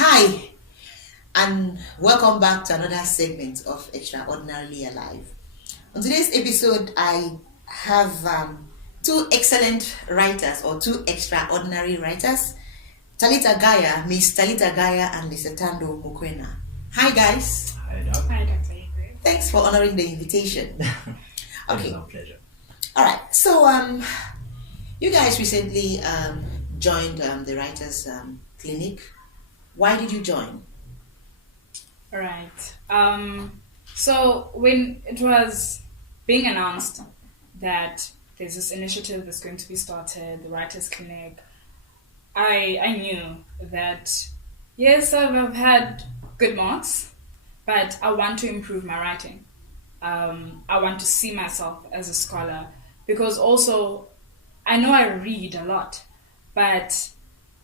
Hi, and welcome back to another segment of Extraordinarily Alive. On today's episode, I have two excellent writers or two extraordinary writers, Talitha Gaya, Miss Talitha Gaya, and Mr. Thando Mukwena. Hi, guys. Hi, Doc. Hi, Dr. Ingrid. Thanks for honoring the invitation. It is Okay, our pleasure. all right. So, you guys recently joined the Writers Clinic. Why did you join? All right. So when it was being announced that there's this initiative that's going to be started, the Writers Clinic, I knew that yes, I've had good marks, but I want to improve my writing. I want to see myself as a scholar because also I know I read a lot, but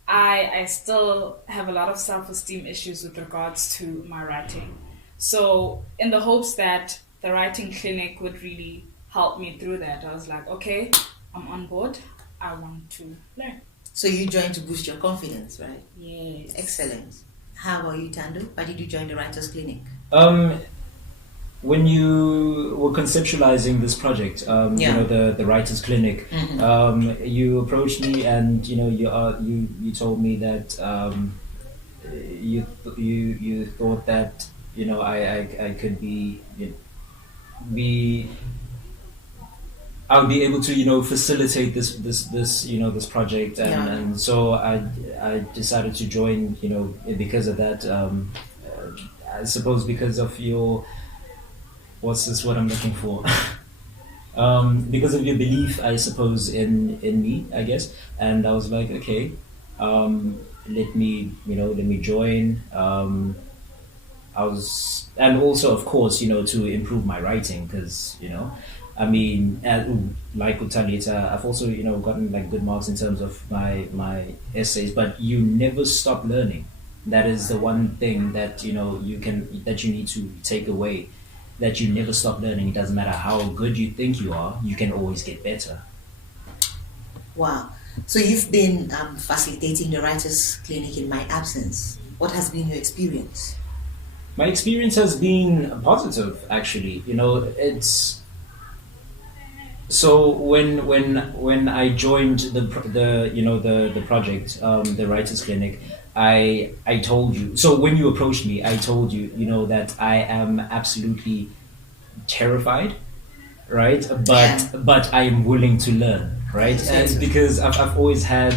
I still have a lot of self-esteem issues with regards to my writing. So in the hopes that the writing clinic would really help me through that, I was like, okay, I'm on board. I want to learn. So you joined to boost your confidence, right? Yes. Excellent. How about you, Thando? Why did you join the Writers Clinic? When you were conceptualizing this project, Yeah. the Writers Clinic, you approached me and you told me that you thought that I could be I would be able to facilitate this project, Yeah. and so I decided to join because of that. I suppose because of your what I'm looking for. Because of your belief, I suppose, in me, I guess. And I was like, okay, let me join. And also, of course, to improve my writing, because I mean, like with Talitha, I've also gotten like good marks in terms of my essays, but you never stop learning. That is the one thing that you need to take away, that you never stop learning. It doesn't matter how good you think you are, you can always get better. Wow. So you've been facilitating the Writers Clinic in my absence. What has been your experience? My experience has been positive, actually. It's so when I joined the project, the Writers Clinic, I told you. So when you approached me, I told you that I am absolutely terrified, right? But I am willing to learn, right? And because I've always had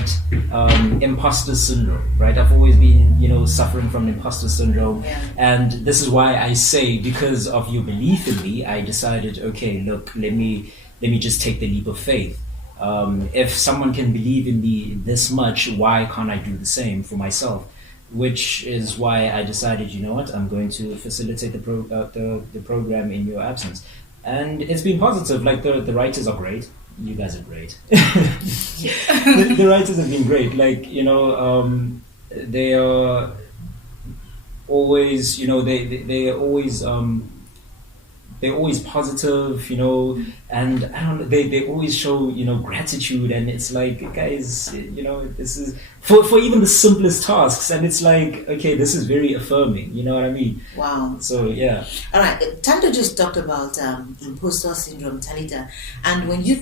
imposter syndrome, right? I've always been suffering from imposter syndrome, Yeah. and this is why I say, because of your belief in me, I decided, okay, look, let me just take the leap of faith. If someone can believe in me this much, why can't I do the same for myself? Which is why I decided, you know what, I'm going to facilitate the program in your absence, and it's been positive. Like the writers are great. You guys are great. The writers have been great. Like they are always they are always they're always positive, and I don't know, they always show, gratitude, and it's like, guys, this is for even the simplest tasks, and it's like, okay, this is very affirming, you know what I mean? Wow. So, yeah. All right. Thando just talked about imposter syndrome, Talitha, and when you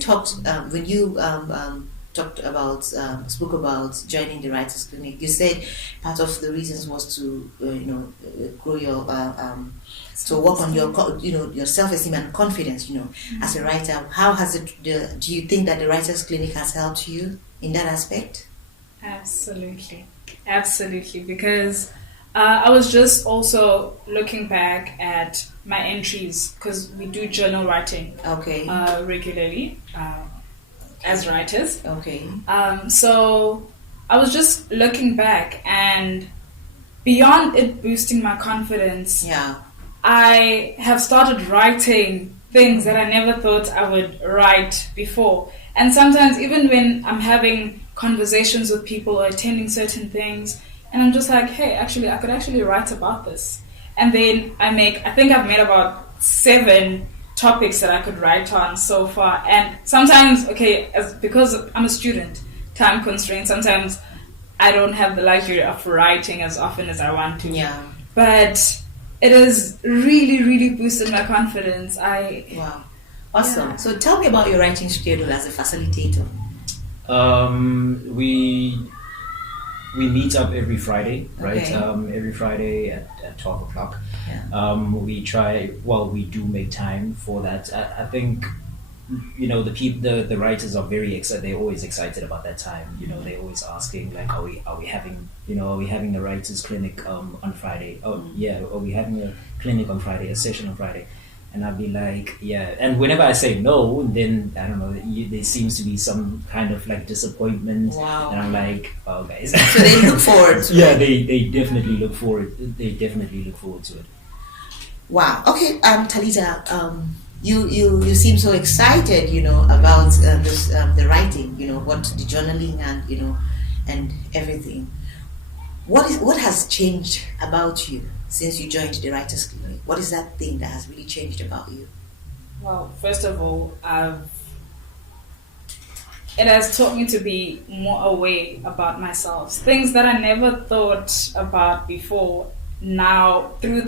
spoke about joining the Writers Clinic, you said part of the reasons was to grow your to work on your your self-esteem and confidence. As a writer, how has do you think that the Writers Clinic has helped you in that aspect? Absolutely, because I was just also looking back at my entries, because we do journal writing Okay. regularly as writers. Okay. So I was just looking back, and beyond it boosting my confidence, Yeah. I have started writing things that I never thought I would write before. And sometimes, even when I'm having conversations with people or attending certain things, and I'm just like, hey, actually, I could actually write about this. And then I think I've made about 7 topics that I could write on so far. And sometimes, because I'm a student, time constraints, sometimes I don't have the luxury of writing as often as I want to. Yeah. But it has really, really boosted my confidence. Wow. Awesome. Yeah. So tell me about your writing schedule as a facilitator. We meet up every Friday, right? Okay. Every Friday at 12 o'clock. Yeah. We do make time for that. I think, the writers are very excited. They're always excited about that time. They're always asking, like, are we having a writers clinic on Friday? Oh, yeah, are we having a clinic on Friday, a session on Friday? And I'd be like, yeah. And whenever I say no, then I don't know. There seems to be some kind of like disappointment. Wow. And I'm like, oh, guys. So they look forward to Yeah, it. they definitely look forward. They definitely look forward to it. Wow. Okay. Talitha, you seem so excited, about this the writing, what the journaling and everything. What has changed about you since you joined the Writers Clinic? What is that thing that has really changed about you? Well, first of all, it has taught me to be more aware about myself. Things that I never thought about before. Now, through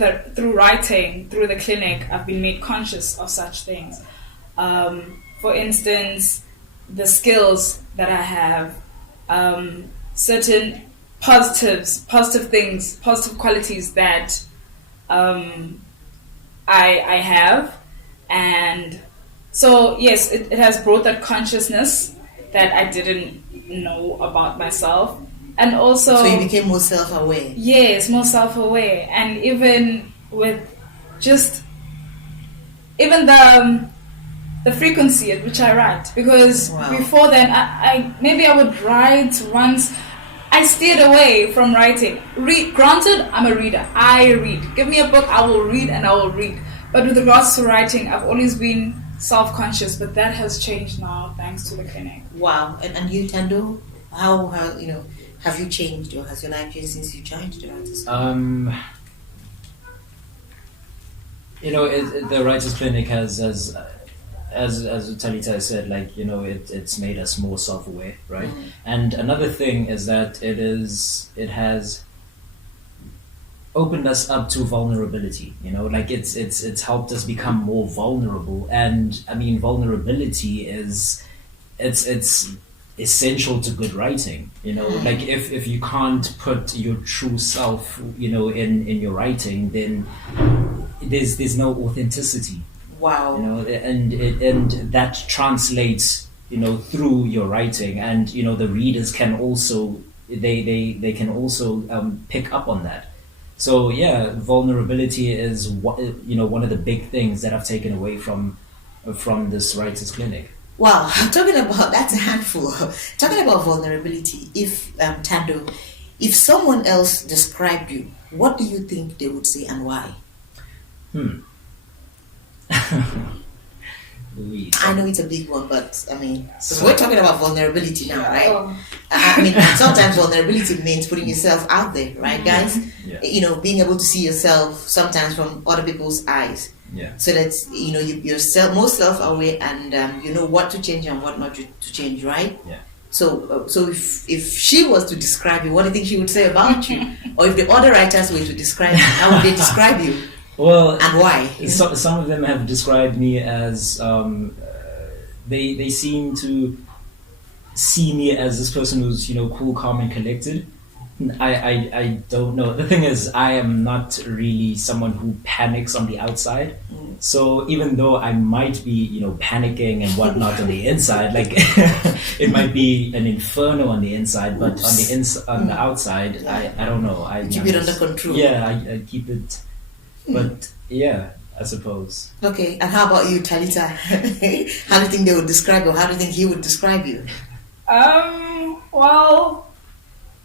writing, through the clinic, I've been made conscious of such things. For instance, the skills that I have, certain positive things, positive qualities that I have, and so yes, it has brought that consciousness that I didn't know about myself. And also, So you became more self-aware. yes, more self-aware, and even with just even the frequency at which I write, because Wow. before then I maybe I would write once. I steered away from writing. Granted, I'm a reader. I read. Give me a book, I will read and I will read. But with regards to writing, I've always been self-conscious, but that has changed now thanks to the clinic. Wow. And you, Thando, how have you changed, or has your life changed since you joined the Writers Clinic? The Writers Clinic has as Talitha said, like, it's made us more self-aware, right? And another thing is that it has opened us up to vulnerability. Like it's helped us become more vulnerable. And I mean, vulnerability is it's essential to good writing. Like if you can't put your true self, in your writing, then there's no authenticity. Wow. And that translates, through your writing, and the readers can also they can also pick up on that. So yeah, vulnerability is one of the big things that I've taken away from this Writers Clinic. Wow. That's a handful. Talking about vulnerability, if Thando, if someone else described you, what do you think they would say and why? I know it's a big one, but I mean, so we're talking about vulnerability now, right? Oh. I mean, sometimes vulnerability means putting yourself out there, right, guys? Yeah. Being able to see yourself sometimes from other people's eyes, Yeah. so that you're more self-aware, and you know what to change and what not to change, right? Yeah. So if she was to describe you, what do you think she would say about you? Or if the other writers were to describe you, how would they describe you? Well, And why? some of them have described me as they seem to see me as this person who's cool, calm, and collected. I don't know. The thing is, I am not really someone who panics on the outside. So even though I might be panicking and whatnot on the inside, like it might be an inferno on the inside, but on the outside, I don't know. I Keep it under control. Yeah, I keep it. But yeah, I suppose. Okay, and how about you, Talitha? How do you think they would describe you? How do you think he would describe you? Well,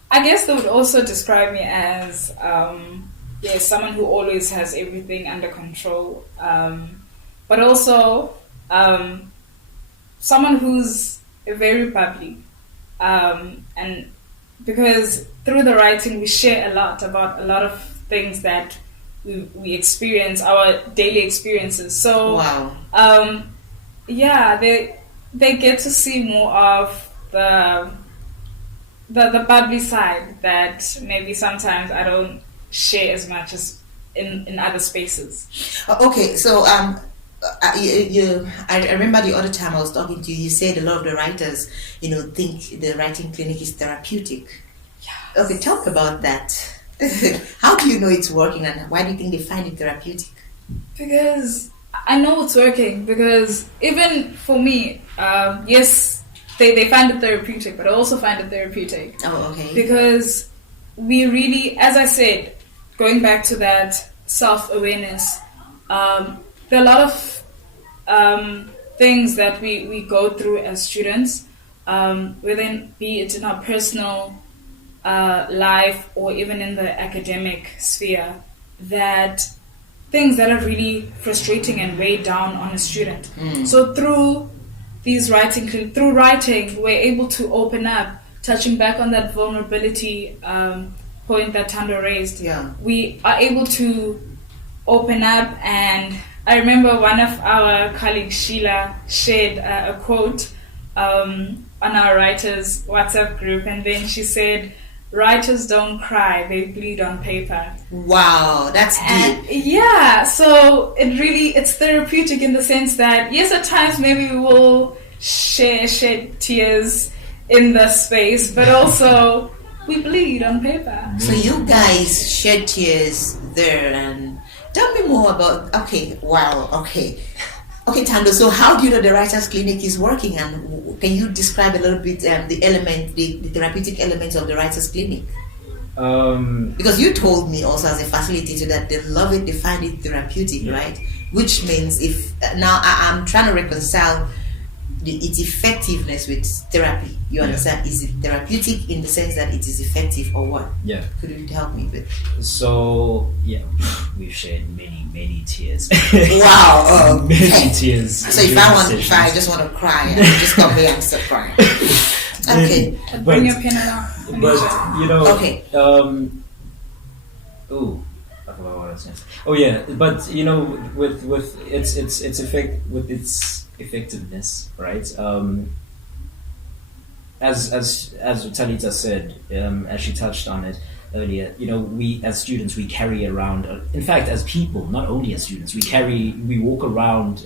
I guess they would also describe me as someone who always has everything under control, but also someone who's very bubbly, and because through the writing we share a lot about a lot of things that we experience, our daily experiences. So Wow. they get to see more of the bubbly side that maybe sometimes I don't share as much as in other spaces. Okay, so I remember the other time I was talking to you. You said a lot of the writers, think the writing clinic is therapeutic. Yeah. Okay, talk about that. How do you know it's working, and why do you think they find it therapeutic? Because I know it's working. Because even for me, yes, they find it therapeutic, but I also find it therapeutic. Oh, okay. Because we really, as I said, going back to that self-awareness, there are a lot of things that we go through as students, whether be it in our personal life or even in the academic sphere, that things that are really frustrating and weigh down on a student. So through writing, we're able to open up, touching back on that vulnerability point that Thando raised. Yeah. We are able to open up, and I remember one of our colleagues, Sheila, shared a quote on our writers WhatsApp group, and then she said, "Writers don't cry, they bleed on paper." Wow, that's deep. Yeah, so it's therapeutic in the sense that, yes, at times maybe we will shed tears in the space, but also we bleed on paper. So you guys shed tears there, and tell me more about. Okay, wow. Okay, Thando. So how do you know the Writers Clinic is working, and can you describe a little bit the therapeutic elements of the Writers Clinic? Because you told me also as a facilitator that they love it, they find it therapeutic, right? Which means if now I'm trying to reconcile its effectiveness with therapy. You understand? Is it therapeutic in the sense that it is effective, or what? Yeah. Could you help me with? So we've shed many tears. Wow. Many tears. So if I just want to cry, I can just come here and start crying. Okay. Bring your pen along. But Okay. I forgot what I was saying. Oh yeah, but with its effect, with its effectiveness, right? As Talitha said, as she touched on it earlier, we as students, we carry around, in fact, as people, not only as students, we walk around,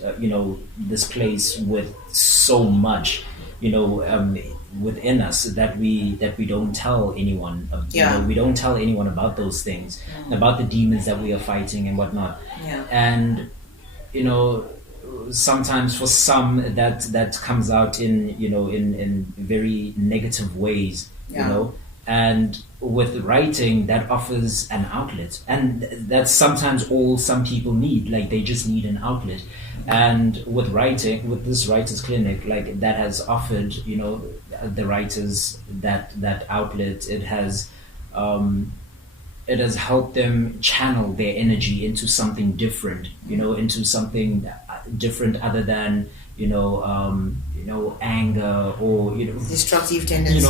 this place with so much, within us that we don't tell anyone. We don't tell anyone about those things, about the demons that we are fighting and whatnot. Yeah. And sometimes for some that comes out in very negative ways. And with writing, that offers an outlet, and that's sometimes all some people need. Like, they just need an outlet. And with writing, with this writers clinic, like, that has offered the writers that outlet. It has helped them channel their energy into something different, into something different other than anger or destructive tendencies.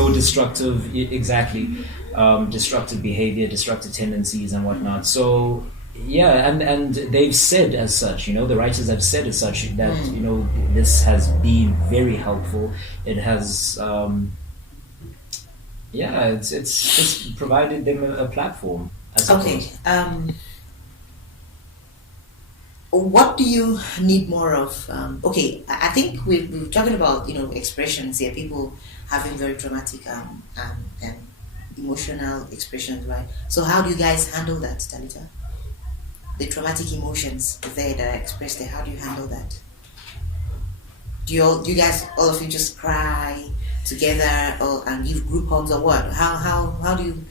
Destructive behavior, destructive tendencies and whatnot. So and they've said as such, the writers have said as such that this has been very helpful. It has it's provided them a platform, I suppose. Okay. What do you need more of? I think we're talking about expressions here. People having very traumatic and emotional expressions, right? So how do you guys handle that, Talitha? The traumatic emotions there that are expressed there. How do you handle that? Do you guys, all of you, just cry together and give group hugs, or what? How do you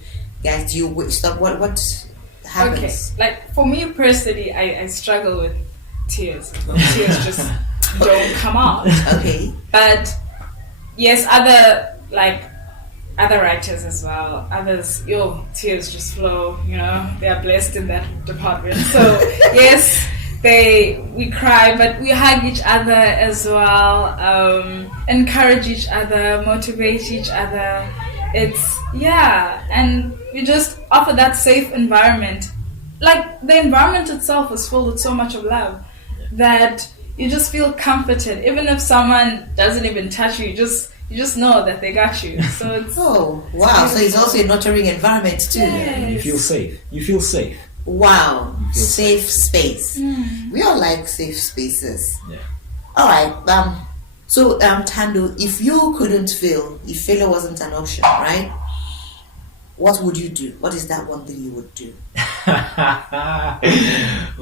guys stop? What happens? Okay, like for me personally, I struggle with tears. Tears just don't come out. Okay. But yes, other writers as well. Others, tears just flow. They are blessed in that department. So yes, we cry, but we hug each other as well. Encourage each other, motivate each other. And we just offer that safe environment. Like, the environment itself is filled with so much of love that you just feel comforted. Even if someone doesn't even touch you, you just know that they got you. So it's Oh, wow. So it's also a nurturing environment too. Yeah. You feel safe. You feel safe. Wow. You feel Safe space. Mm. We all like safe spaces. Yeah. All right. So, Thando, if you couldn't fail, if failure wasn't an option, right? What would you do? What is that one thing you would do?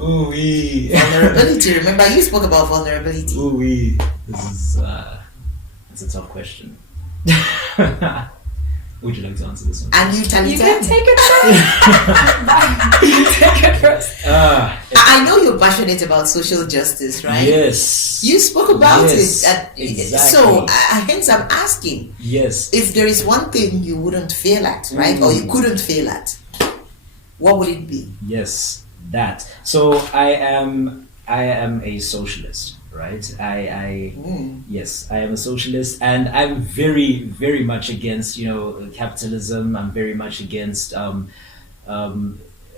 Ooh wee. Vulnerability. Remember, you spoke about vulnerability. Ooh wee. This is that's a tough question. Would you like to answer this one? And you, Talitha? You can take it first. You can take it first. I know you're passionate about social justice, right? Yes. You spoke about Yes, it. exactly. So, hence I'm asking. Yes. If there is one thing you wouldn't fail at, right? Or you couldn't fail at, what would it be? Yes, that. So I am a socialist, right? Yes, I am a socialist, and I'm very, very much against, capitalism. I'm very much against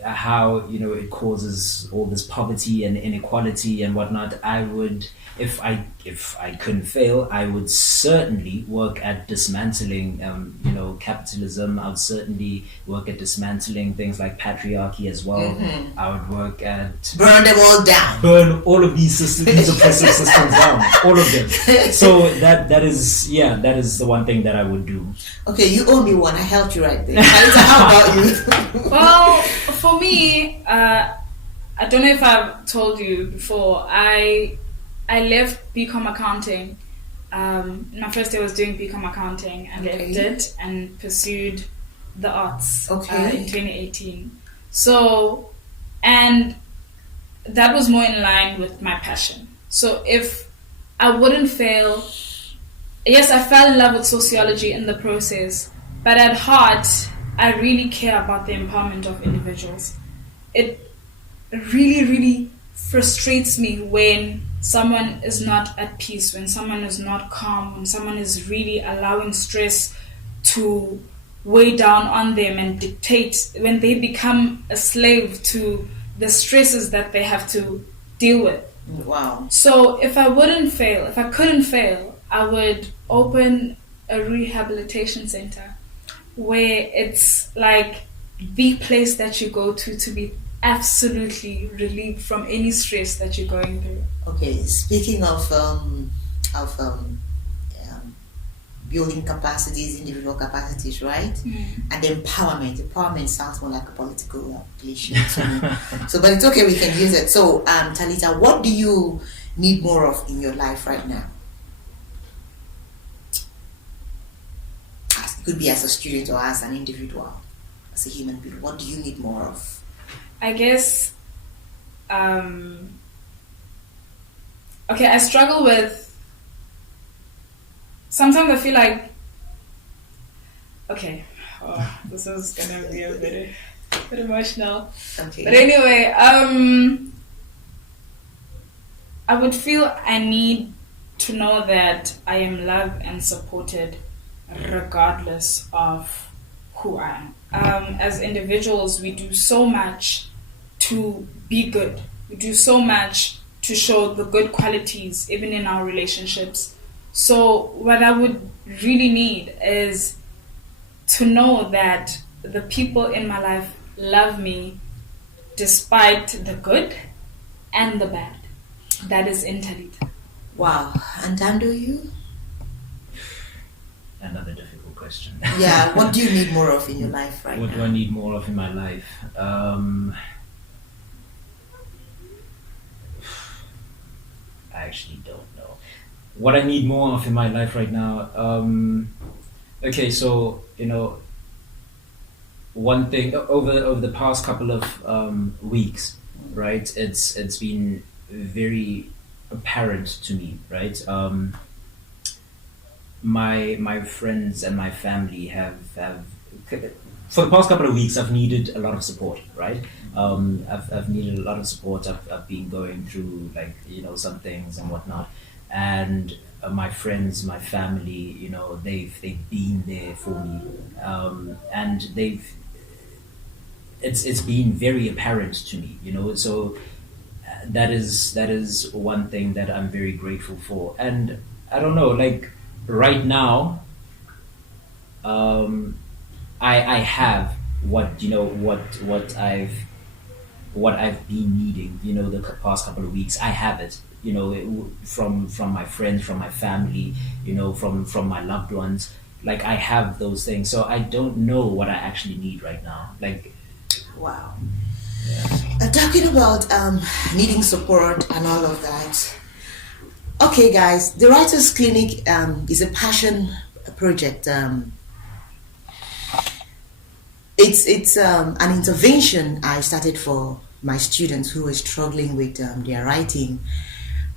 how it causes all this poverty and inequality and whatnot. I would, if I couldn't fail, I would certainly work at dismantling capitalism. I would certainly work at dismantling things like patriarchy as well. I would work at Burn them all down. burn all of these systems, these oppressive systems down, all of them. So that is the one thing that I would do. Okay, you owe me one. I helped you right there. Talitha, how about you? Well, for me, I don't know if I've told you before. I left BCom accounting. My first day was doing BCom accounting. I left it and pursued the arts in 2018. So, and that was more in line with my passion. So if I wouldn't fail, yes, I fell in love with sociology in the process, but at heart, I really care about the empowerment of individuals. It really, really frustrates me when someone is not at peace, when someone is not calm, when someone is really allowing stress to weigh down on them and dictate, when they become a slave to the stresses that they have to deal with. Wow. So if I couldn't fail, I would open a rehabilitation center where it's like the place that you go to be absolutely relieved from any stress that you're going through. Okay, speaking of building capacities, individual capacities, right? And empowerment. Empowerment sounds more like a political issue to me. So, but it's okay, we can use it. So, Talitha, what do you need more of in your life right now? It could be as a student or as an individual, as a human being. What do you need more of? I guess, okay, I struggle with, sometimes I feel like, okay, this is gonna be a bit emotional. Okay. But anyway, I would feel I need to know that I am loved and supported regardless of who I am. As individuals, we do so much to be good. We do so much to show the good qualities, even in our relationships. So what I would really need is to know that the people in my life love me despite the good and the bad. That is in Talitha. Wow. And Thando, you? Another difficult question. Yeah, what do you need more of in your life right What now? do I need more of in my life? I actually don't know. What I need more of in my life right now, okay, so, one thing, over the past couple of weeks, right, it's been very apparent to me, right? My friends and my family have for the past couple of weeks I've needed a lot of support, right? I've needed a lot of support. I've been going through some things and whatnot, and my friends, my family, they've been there for me, and it's been very apparent to me, so that is one thing that I'm very grateful for. And I don't know, right now, um, I have what I've been needing, the past couple of weeks. I have it, from my friends, from my family, from my loved ones. Like, I have those things, so I don't know what I actually need right now. Like, Wow. yeah. Talking about needing support and all of that. Okay, guys, the Writers Clinic is a passion project. It's an intervention I started for my students who were struggling with their writing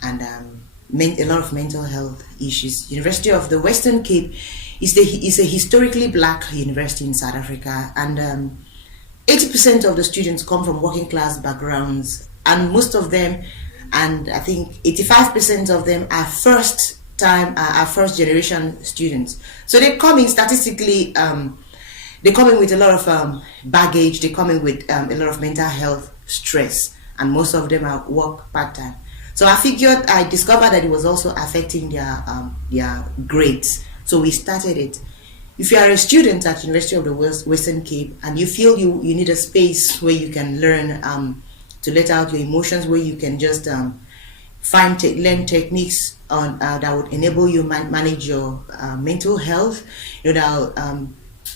and a lot of mental health issues. University of the Western Cape is a historically black university in South Africa, and 80% of the students come from working class backgrounds, and most of them, and I think 85% of them are first generation students. So they come in statistically. They come in with a lot of baggage. They come in with a lot of mental health stress, and most of them are work part time. So I discovered that it was also affecting their grades. So we started it. If you are a student at University of the Western Cape and you feel you need a space where you can learn to let out your emotions, where you can just learn techniques that would enable you manage your mental health,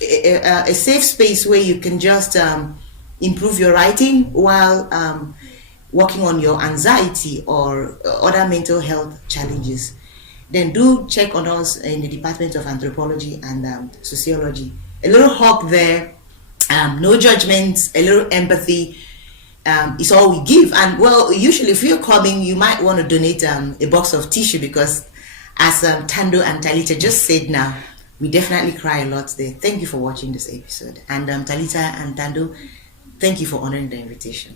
a safe space where you can just improve your writing while working on your anxiety or other mental health challenges, then do check on us in the Department of Anthropology and Sociology. A little hug there, no judgments, a little empathy is all we give. And well, usually if you're coming, you might want to donate a box of tissue because, as Thando and Talitha just said now, we definitely cry a lot there. Thank you for watching this episode. And Talitha and Thando, thank you for honoring the invitation.